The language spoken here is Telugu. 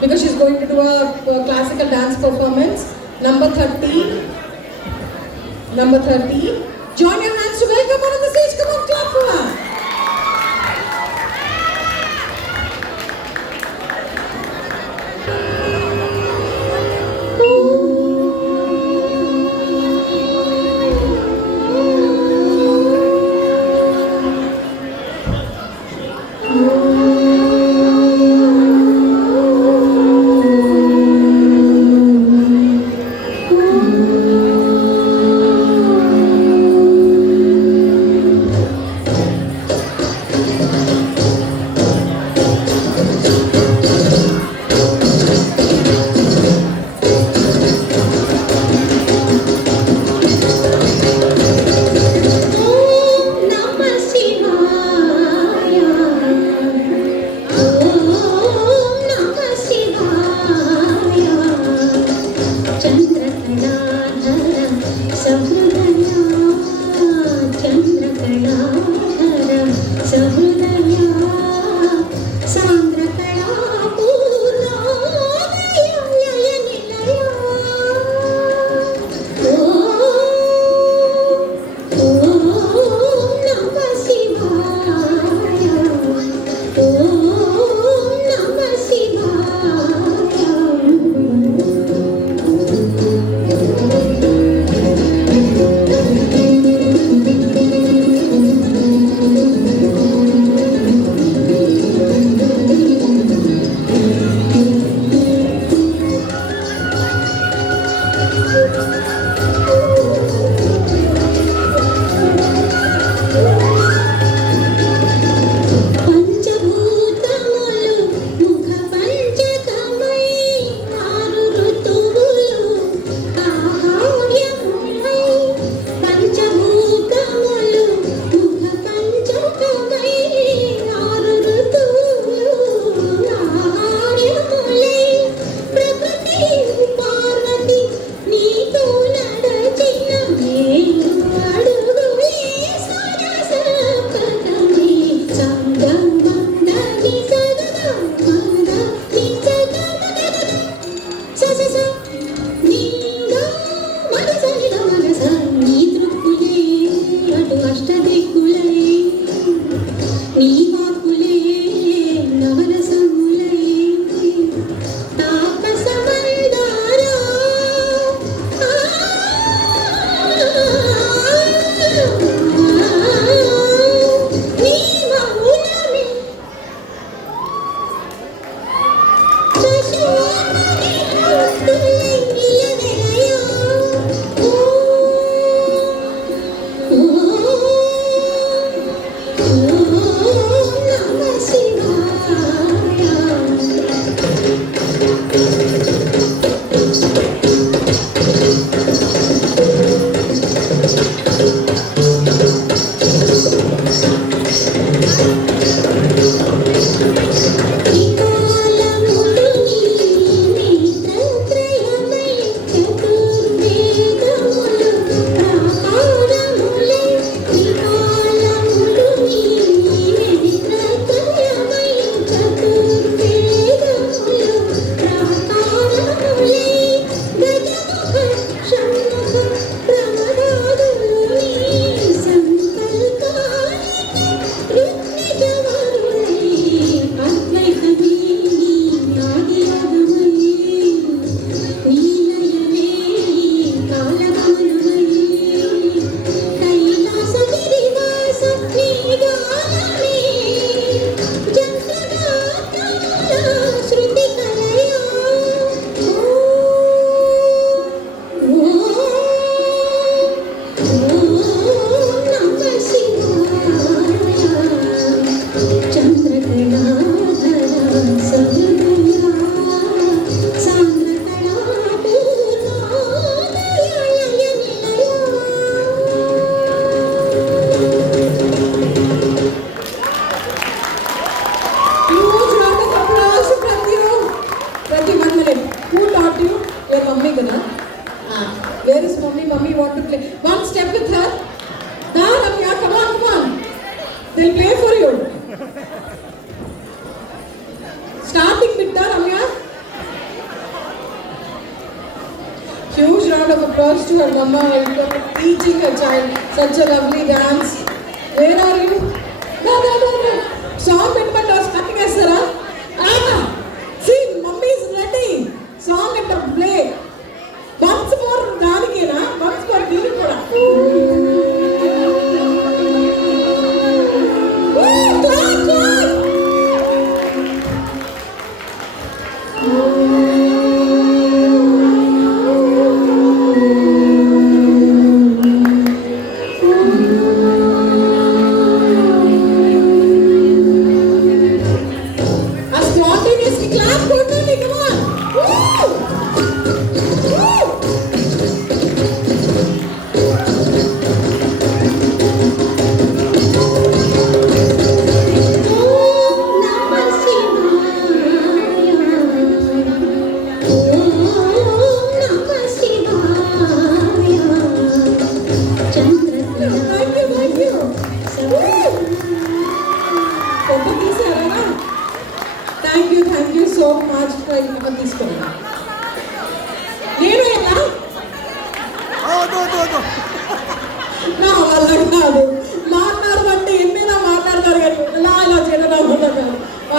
because she's going to do a classical dance performance. Number 30. Number 30. Join your hands to welcome her on the stage. Come on, clap for her. flowers to her mama for teaching her child such a lovely dance. Where are you? No. Song పెట్టమంటే స్టార్టింగ్ చేస్తారా? See, mummy is ready. Song at the play. Once more దానికేనా? Once more దీనికి కూడా. Thank you so much for తీసుకోండి. నేను ఎలా? నా వల్ల కాదు.